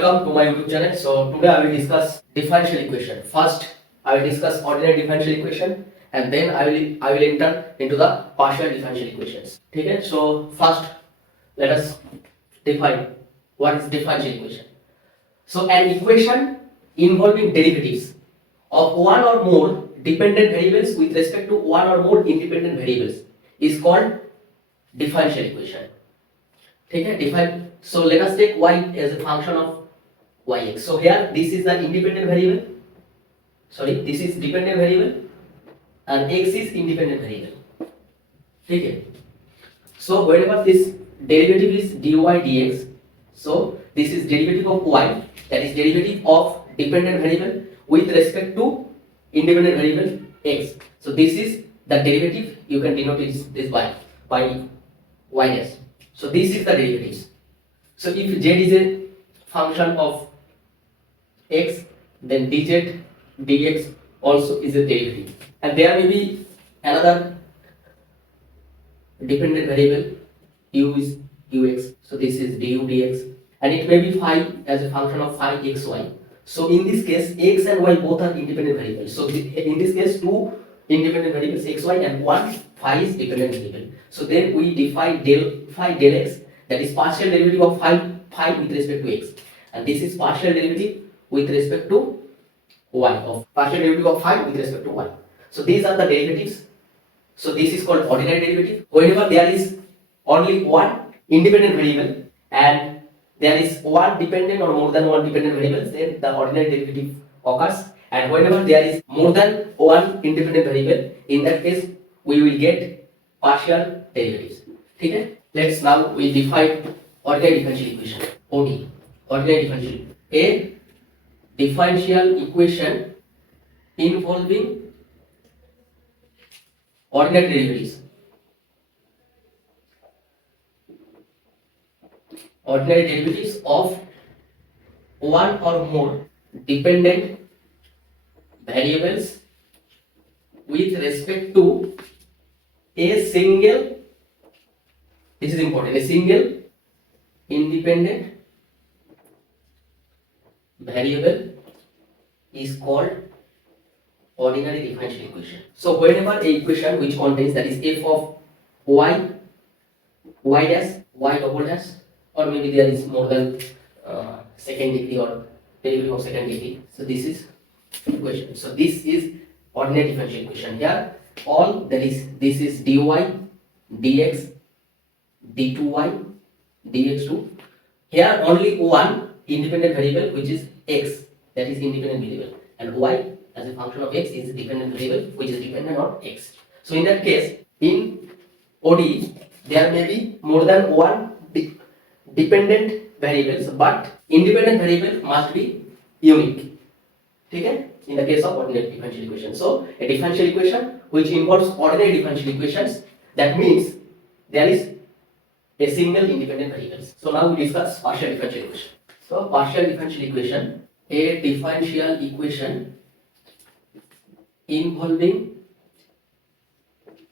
welcome to my YouTube channel. So today I will discuss differential equation. First, I will discuss ordinary differential equation, and then I will enter into the partial differential equations. Okay? So first, let us define what is differential equation. So an equation involving derivatives of one or more dependent variables with respect to one or more independent variables is called differential equation. Okay? Define. So let us take y as a function of yx. So here this is an independent variable. Sorry, this is dependent variable and x is independent variable. Okay. So whenever this derivative is dy dx, so this is derivative of y, that is derivative of dependent variable with respect to independent variable x. So this is the derivative. You can denote this by y dash. So this is the derivatives. So if z is a function of x, then dz dx also is a derivative, and there may be another dependent variable u is ux, so this is du dx, and it may be phi as a function of phi xy. So in this case x and y both are independent variables. So in this case two independent variables xy and one phi is dependent variable. So then we define del phi del x, that is partial derivative of phi with respect to x, and this is partial derivative with respect to y, of partial derivative of phi with respect to y. So these are the derivatives. So this is called ordinary derivative. Whenever there is only one independent variable and there is one dependent or more than one dependent variables, then the ordinary derivative occurs. And whenever there is more than one independent variable, in that case we will get partial derivatives. Okay? Let's now we define ordinary differential equation. OD, ordinary differential. A differential equation involving ordinary derivatives. Ordinary derivatives of one or more dependent variables with respect to a single, this is important, a single independent variable is called ordinary differential equation. So whenever a equation which contains, that is f of y, y dash, y double dash, or maybe there is more than second degree or derivative of second degree. So this is equation. So this is ordinary differential equation. Here all that is, this is dy dx d2y dx2. Here only one independent variable which is x, that is independent variable, and y as a function of x is a dependent variable which is dependent on x. So in that case, in ODE there may be more than one dependent variables, but independent variable must be unique. Okay? In the case of ordinary differential equation. So a differential equation which involves ordinary differential equations, that means there is a single independent variables. So now we discuss partial differential equation. So partial differential equation, a differential equation involving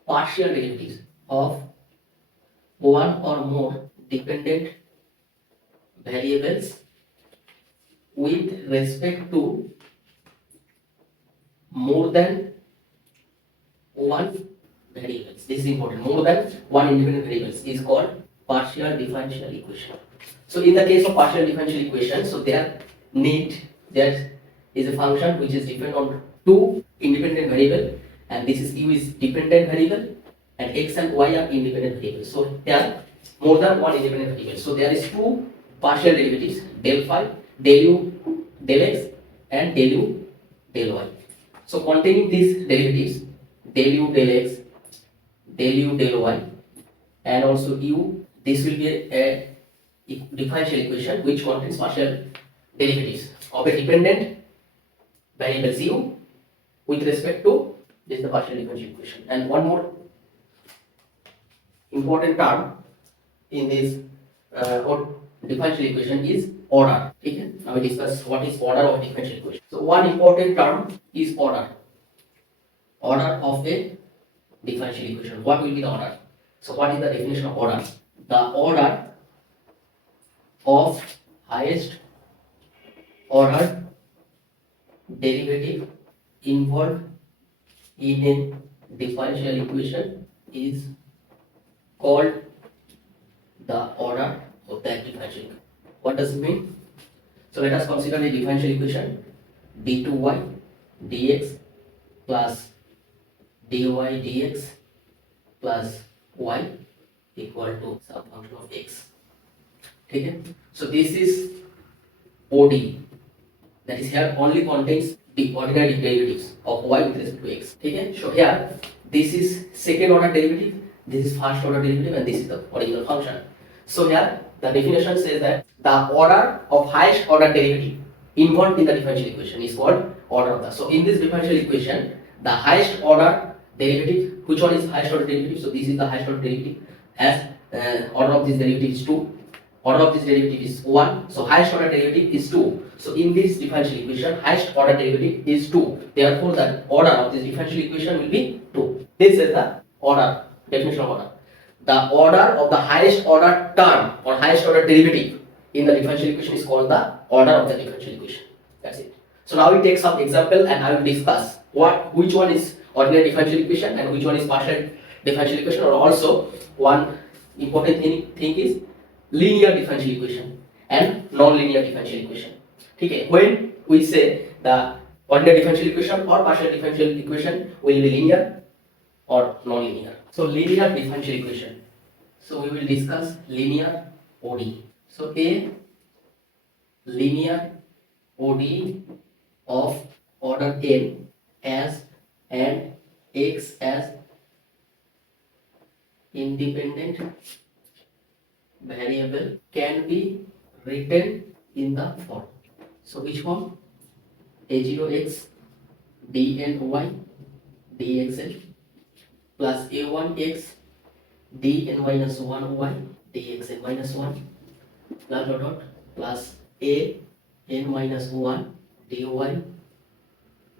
partial derivatives of one or more dependent variables with respect to more than one variables. This is important. More than one independent variables is called partial differential equation. So in the case of partial differential equation, so there is a function which is dependent on two independent variable, and this is u is dependent variable and x and y are independent variables. So there are more than one independent variable. So there is two partial derivatives, del phi, del u, del x, and del u, del y. So containing these derivatives, del u, del x, del u, del y, and also u, this will be a differential equation which contains partial derivatives of a dependent variable u with respect to this is the partial differential equation. And one more important term in this differential equation is order. Okay? Now we discuss what is order of differential equation. So one important term is order. Order of a differential equation. What will be the order? So what is the definition of order? The order of highest order derivative involved in a differential equation is called the order of that differential equation. What does it mean? So let us consider a differential equation d2y dx plus dy dx plus y equal to some function of x. ठीक है? So this is ODE, that is here only contains the ordinary derivatives of y with respect to x. ठीक है? So here this is second order derivative, this is first order derivative, and this is the original function. So here the definition says that the order of highest order derivative involved in the differential equation is called order of the. So in this differential equation, the highest order derivative, which one is highest order derivative? So this is the highest order derivative, as order of this derivative is 2. Order of this derivative is 1, so highest order derivative is 2. So in this differential equation, highest order derivative is 2. Therefore, the order of this differential equation will be 2. This is the order, definition of order. The order of the highest order term or highest order derivative in the differential equation is called the order of the differential equation. That's it. So now we take some example and I will discuss which one is ordinary differential equation and which one is partial differential equation, or also one important thing is linear differential equation and non-linear differential equation. Okay, when we say the ordinary differential equation or partial differential equation will be linear or non-linear. So linear differential equation. So we will discuss linear ODE. So a linear ODE of order n as and x as independent variable can be written in the form. So which form? a0x dny dxl plus a1x dn minus 1y dxn minus 1 plus dot plus a n minus 1 dy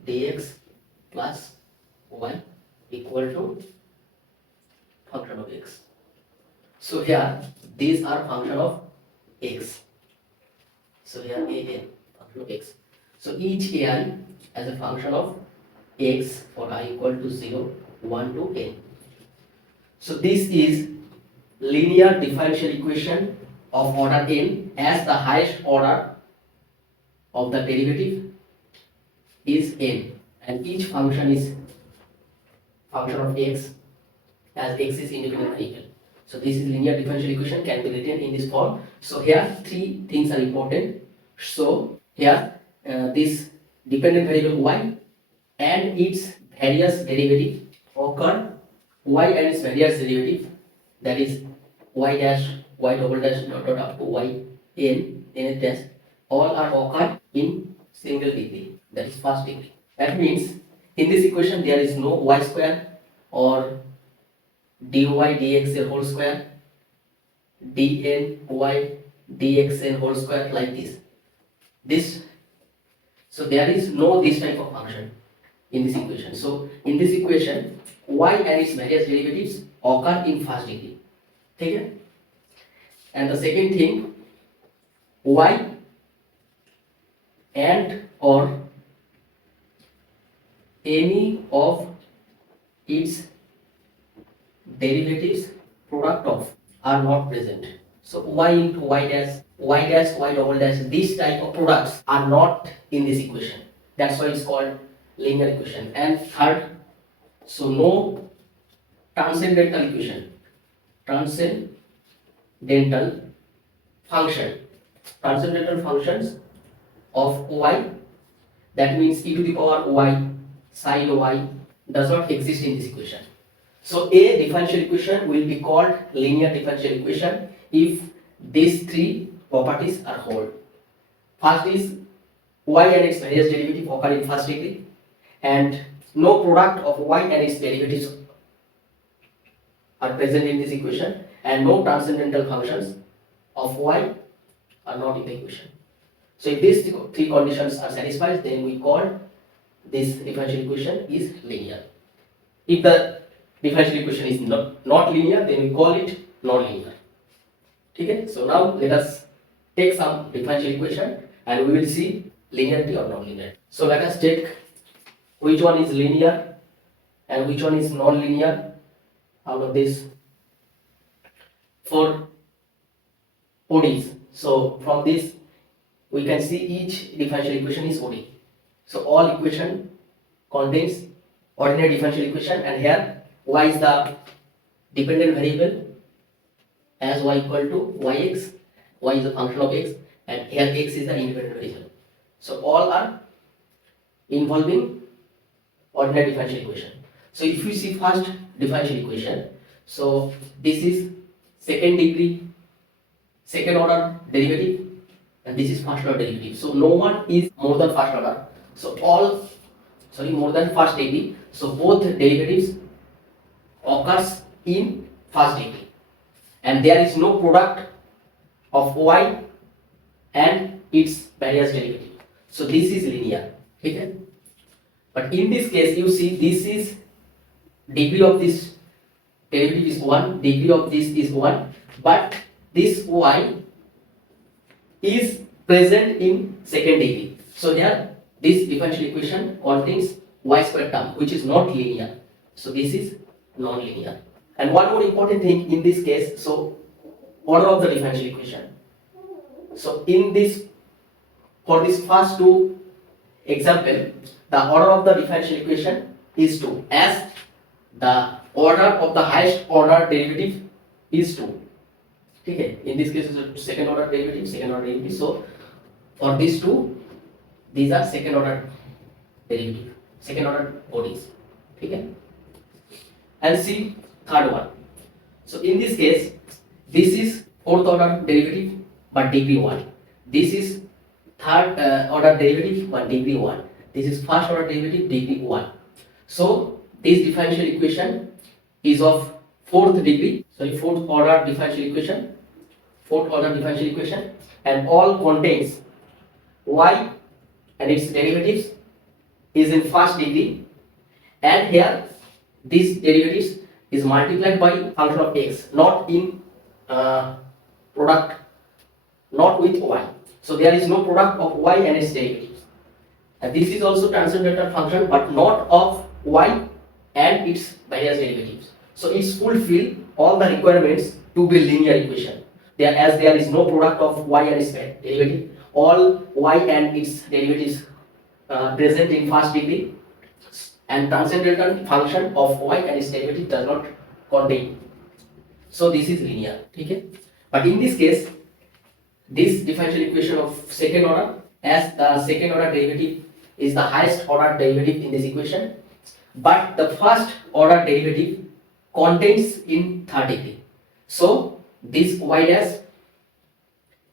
dx plus y equal to function of x. So here these are function of x. So here a function of x. So each ai as a function of x for I equal to 0, 1 to n. So this is linear differential equation of order n, as the highest order of the derivative is n and each function is function of x, as x is independent variable. So this is linear differential equation can be written in this form. So here three things are important. So here this dependent variable y and its various derivative occur, y and its various derivative, that is y dash, y double dash dot dot up to y n dash, all are occur in single degree, that is first degree. That means in this equation there is no y square or dy dxl whole square, dn y dxn whole square, like this. So there is no this type of function in this equation. So in this equation y and its various derivatives occur in first degree. Okay? And the second thing, y and or any of its derivatives product of are not present. So y into y dash, y dash, y double dash, these type of products are not in this equation. That's why it's called linear equation. And third, so no transcendental equation, transcendental functions of y, that means e to the power y sin y, does not exist in this equation. So a differential equation will be called linear differential equation if these three properties are whole. First is y and its various derivative occur in first degree, and no product of y and its derivatives are present in this equation, and no transcendental functions of y are not in the equation. So if these three conditions are satisfied, then we call this differential equation is linear. If the differential equation is not linear, then we call it non-linear. Okay? So now let us take some differential equation and we will see linearity or non-linear. So let us take which one is linear and which one is non-linear out of this four ODEs. So from this we can see each differential equation is ODE. So all equation contains ordinary differential equation, and here y is the dependent variable as y equal to yx, y is a function of x, and here x is the independent variable. So all are involving ordinary differential equation. So if you see first differential equation, so this is second degree, second order derivative, and this is first order derivative. So no one is more than first order. So all, sorry, more than first degree. So both derivatives occurs in first degree, and there is no product of y and its various derivative. So this is linear. Okay? But in this case, you see this is degree of this derivative is 1, degree of this is 1, but this y is present in second degree. So here this differential equation contains y square term, which is not linear. So this is non-linear. And one more important thing in this case, so order of the differential equation. So in this, for this first two example, the order of the differential equation is 2, as the order of the highest order derivative is 2. Okay, in this case is a second order derivative, so for these two, these are second order derivative, second order ODEs. Okay, and see third one. So in this case, this is fourth order derivative but degree 1, this is third order derivative but degree 1, this is first order derivative degree 1. So this differential equation is of fourth order differential equation, and all contains y and its derivatives is in first degree, and here these derivatives is multiplied by function of x, not in product, not with y. So there is no product of y and its derivatives. And this is also transcendental function, but not of y and its various derivatives. So it's fulfill all the requirements to be linear equation. As there is no product of y and its derivative, all y and its derivatives present in first degree, and transcendental function of y and its derivative does not contain. So this is linear. Okay? But in this case, this differential equation of second order, as the second order derivative is the highest order derivative in this equation, but the first order derivative contains in third degree. So this y dash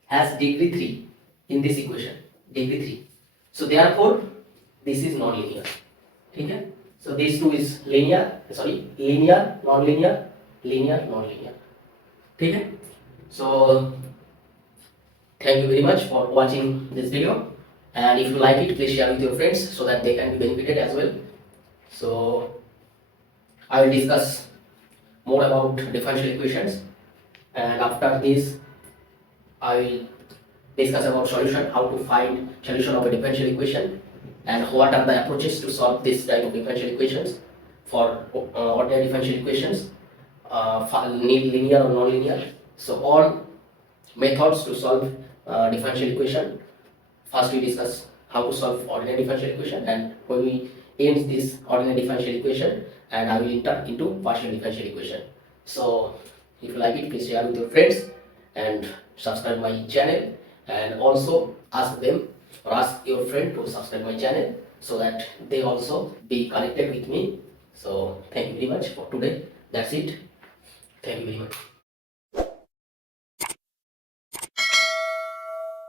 has degree 3 in this equation, degree 3. So therefore this is non-linear. Okay? So these two is linear, non-linear, linear, non-linear. Okay? So thank you very much for watching this video, and if you like it, please share with your friends so that they can be benefited as well. So I will discuss more about differential equations, and after this I will discuss about solution, how to find solution of a differential equation, and what are the approaches to solve this type of differential equations for ordinary differential equations, linear or non-linear. So all methods to solve differential equation. First we discuss how to solve ordinary differential equation, and when we end this ordinary differential equation, and I will enter into partial differential equation. So if you like it, please share with your friends and subscribe my channel, and also ask them or ask your friend to subscribe my channel so that they also be connected with me. So thank you very much for today. That's it. Thank you very much.